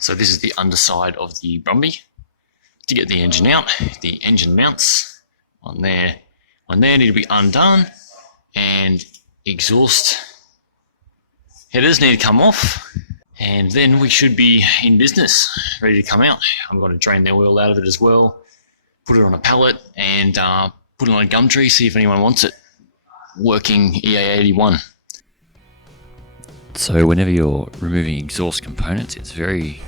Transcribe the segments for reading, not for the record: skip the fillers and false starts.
So this is the underside of the BRUMBY. To get the engine out, the engine mounts on there need to be undone, and exhaust headers need to come off, and then we should be in business, ready to come out. I'm going to drain the oil out of it as well, put it on a pallet, and put it on a gum tree, see if anyone wants it. Working EA81. So whenever you're removing exhaust components, it's very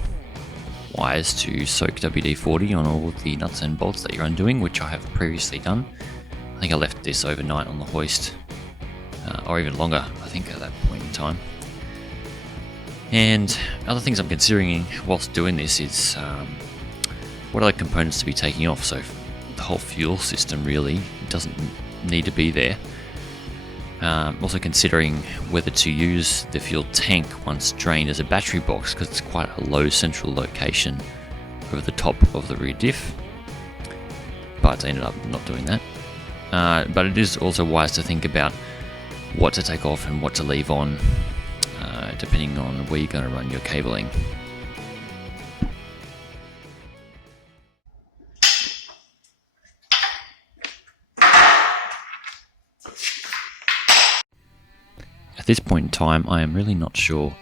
wise to soak WD-40 on all of the nuts and bolts that you're undoing, which I have previously done. I think I left this overnight on the hoist, or even longer, I think, at that point in time. And other things I'm considering whilst doing this is what other components to be taking off. So the whole fuel system really doesn't need to be there. Also considering whether to use the fuel tank once drained as a battery box, because it's quite a low central location over the top of the rear diff, but I ended up not doing that. But it is also wise to think about what to take off and what to leave on, depending on where you're going to run your cabling. At this point in time, I am really not sure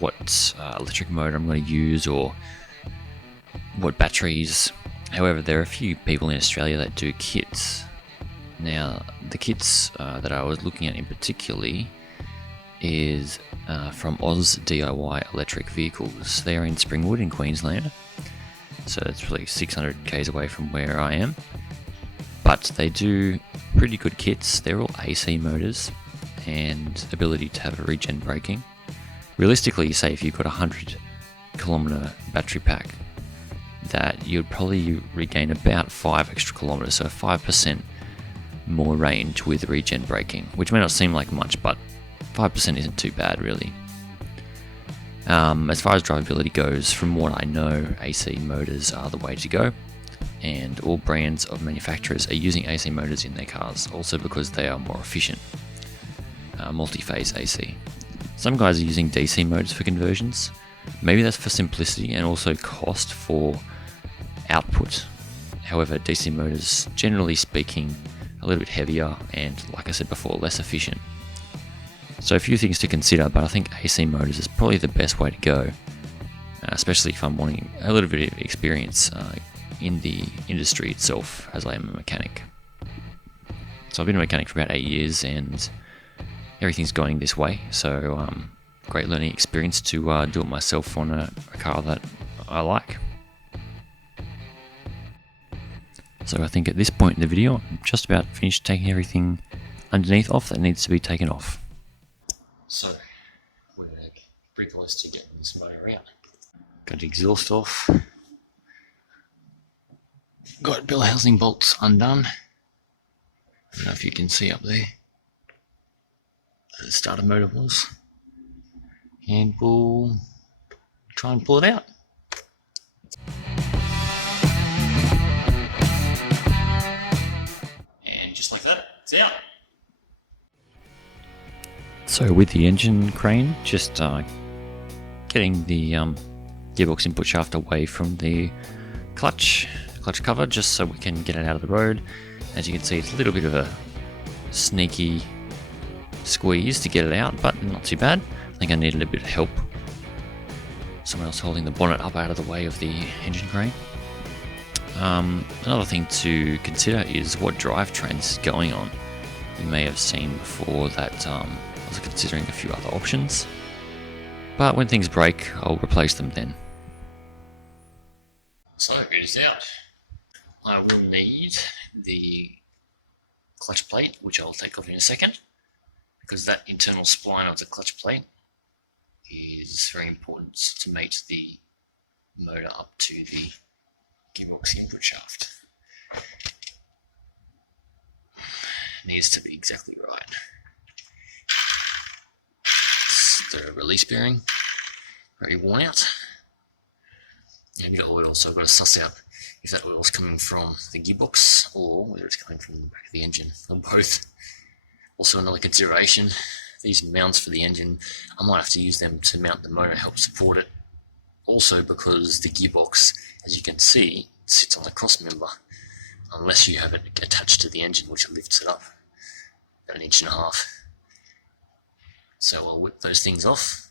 what electric motor I'm going to use or what batteries. However, there are a few people in Australia that do kits. Now, the kits that I was looking at in particularly is from Oz DIY Electric Vehicles. They're in Springwood in Queensland, so it's probably 600 k's away from where I am. But they do pretty good kits. They're all AC motors and ability to have a regen braking. Realistically, say if you've got a 100-kilometre battery pack, that you'd probably regain about 5 extra kilometres, so 5% more range with regen braking, which may not seem like much, but 5% isn't too bad really. As far as drivability goes, from what I know, AC motors are the way to go, and all brands of manufacturers are using AC motors in their cars, also because they are more efficient. Multi-phase AC. Some guys are using DC motors for conversions. Maybe that's for simplicity and also cost for output. However, DC motors, generally speaking, a little bit heavier and, like I said before, less efficient. So a few things to consider, but I think AC motors is probably the best way to go, especially if I'm wanting a little bit of experience in the industry itself, as I am a mechanic. So I've been a mechanic for about 8 years, and everything's going this way, so great learning experience to do it myself on a car that I like. So I think at this point in the video, I'm just about finished taking everything underneath off that needs to be taken off. So we're pretty close to getting this motor out. Got the exhaust off. Got bell housing bolts undone. I don't know if you can see up there. The starter motor was, and we'll try and pull it out. And just like that, it's out. So with the engine crane, just getting the gearbox input shaft away from the clutch cover, just so we can get it out of the road. As you can see, it's a little bit of a sneaky squeeze to get it out, but not too bad. I think I needed a bit of help. Someone else holding the bonnet up out of the way of the engine crane. Another thing to consider is what drivetrain this is going on. You may have seen before that I was considering a few other options, but when things break, I'll replace them then. So it is out. I will need the clutch plate, which I'll take off in a second, because that internal spline of the clutch plate is very important to mate the motor up to the gearbox input shaft. It needs to be exactly right. It's the release bearing, very worn out. And a bit of oil, so I've got to suss out if that oil is coming from the gearbox or whether it's coming from the back of the engine, or both. Also another consideration, these mounts for the engine, I might have to use them to mount the motor, help support it, Also because the gearbox, as you can see, sits on the cross member, unless you have it attached to the engine, which lifts it up about 1.5 inches. So we'll whip those things off.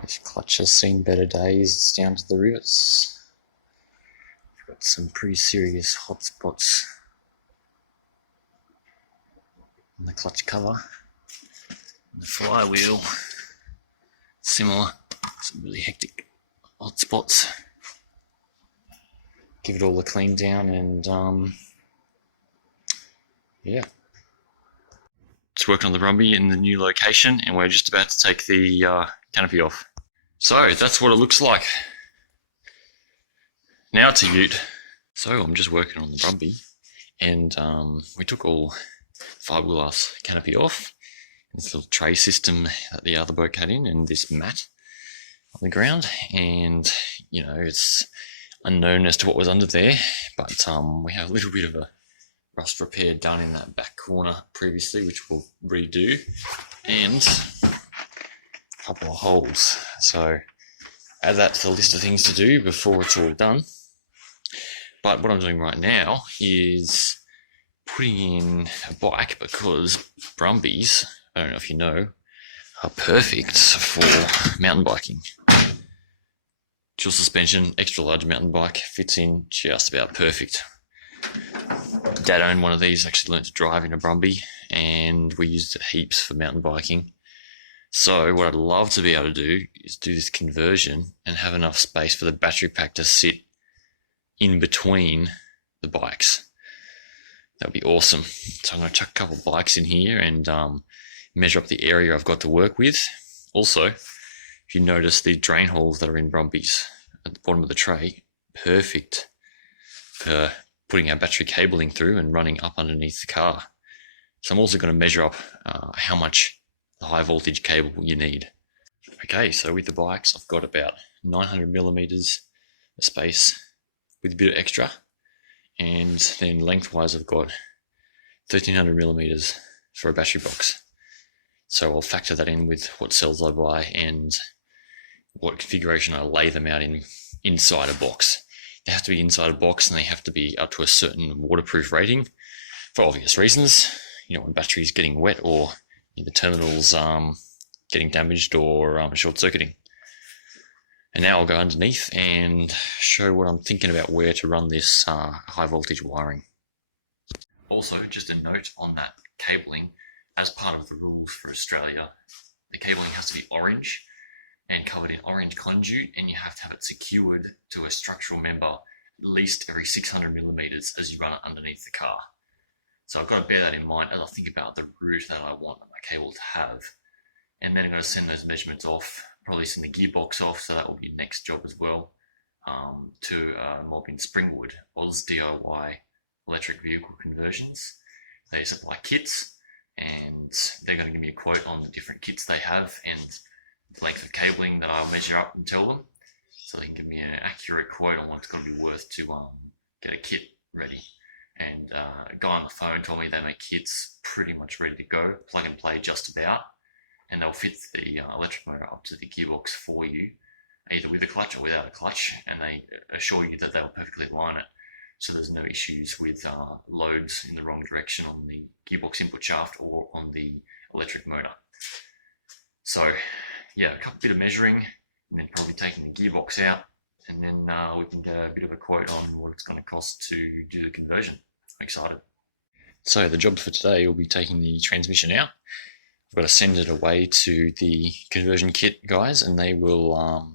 This clutch has seen better days. It's down to the rivets. Got some pretty serious hot spots on the clutch cover. And the flywheel, similar, some really hectic hot spots. Give it all a clean down and yeah. Just working on the BRUMBY in the new location, and we're just about to take the canopy off. So that's what it looks like. Now it's a ute. So I'm just working on the BRUMBY, and we took all fiberglass canopy off. This little tray system that the other boat had in, and this mat on the ground, and you know, it's unknown as to what was under there, but we have a little bit of a rust repair done in that back corner previously, which we'll redo, and a couple of holes. So add that to the list of things to do before it's all done. But what I'm doing right now is putting in a bike, because BRUMBYs, I don't know if you know, are perfect for mountain biking. Dual suspension, extra large mountain bike, fits in just about perfect. Dad owned one of these, actually learned to drive in a BRUMBY, and we used it heaps for mountain biking. So what I'd love to be able to do is do this conversion and have enough space for the battery pack to sit in between the bikes. That would be awesome. So I'm going to chuck a couple of bikes in here and measure up the area I've got to work with. Also, if you notice the drain holes that are in BRUMBYs at the bottom of the tray, perfect for putting our battery cabling through and running up underneath the car. So I'm also going to measure up how much the high voltage cable you need. Okay, so with the bikes, I've got about 900 millimeters of space with a bit of extra, and then lengthwise I've got 1300 millimeters for a battery box. So I'll factor that in with what cells I buy and what configuration I lay them out in inside a box. They have to be inside a box, and they have to be up to a certain waterproof rating for obvious reasons. You know, when batteries getting wet, or the terminals getting damaged or short-circuiting. And now I'll go underneath and show what I'm thinking about where to run this high voltage wiring. Also, just a note on that cabling, as part of the rules for Australia, the cabling has to be orange and covered in orange conduit, and you have to have it secured to a structural member at least every 600 millimeters as you run it underneath the car. So I've got to bear that in mind as I think about the route that I want my cable to have. And then I'm going to send those measurements off, probably send the gearbox off, so that will be next job as well, to mob in Springwood, Oz DIY electric vehicle conversions. They supply kits, and they're going to give me a quote on the different kits they have and the length of cabling that I'll measure up and tell them, so they can give me an accurate quote on what it's going to be worth to get a kit ready. And a guy on the phone told me they make kits pretty much ready to go, plug and play just about, and they'll fit the electric motor up to the gearbox for you, either with a clutch or without a clutch, and they assure you that they'll perfectly align it, so there's no issues with loads in the wrong direction on the gearbox input shaft or on the electric motor. So yeah, a bit of measuring, and then probably taking the gearbox out, and then we can get a bit of a quote on what it's going to cost to do the conversion. I'm excited. So the job for today will be taking the transmission out. I've got to send it away to the conversion kit guys, and they will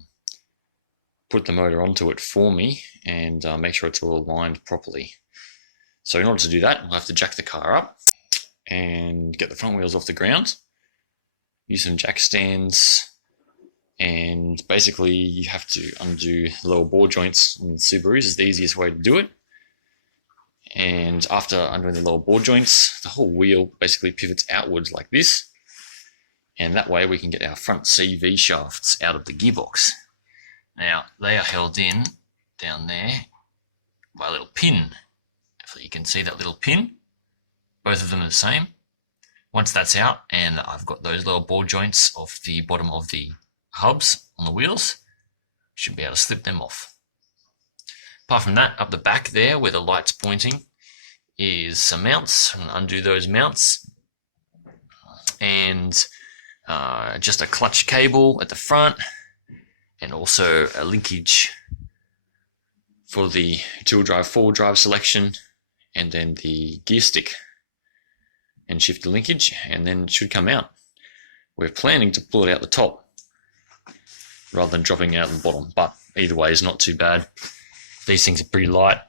put the motor onto it for me and make sure it's all aligned properly. So in order to do that, we'll have to jack the car up and get the front wheels off the ground, use some jack stands, and basically you have to undo the lower ball joints on the Subarus is the easiest way to do it. And after undoing the lower ball joints, the whole wheel basically pivots outwards like this, and that way we can get our front CV shafts out of the gearbox. Now they are held in down there by a little pin. If you can see that little pin, both of them are the same. Once that's out and I've got those lower ball joints off the bottom of the hubs on the wheels, should be able to slip them off. Apart from that, up the back there where the light's pointing is some mounts. I'm going to undo those mounts, and just a clutch cable at the front, and also a linkage for the two-wheel drive, four-wheel drive selection, and then the gear stick and shifter linkage, and then it should come out. We're planning to pull it out the top rather than dropping it out the bottom, but either way is not too bad. These things are pretty light.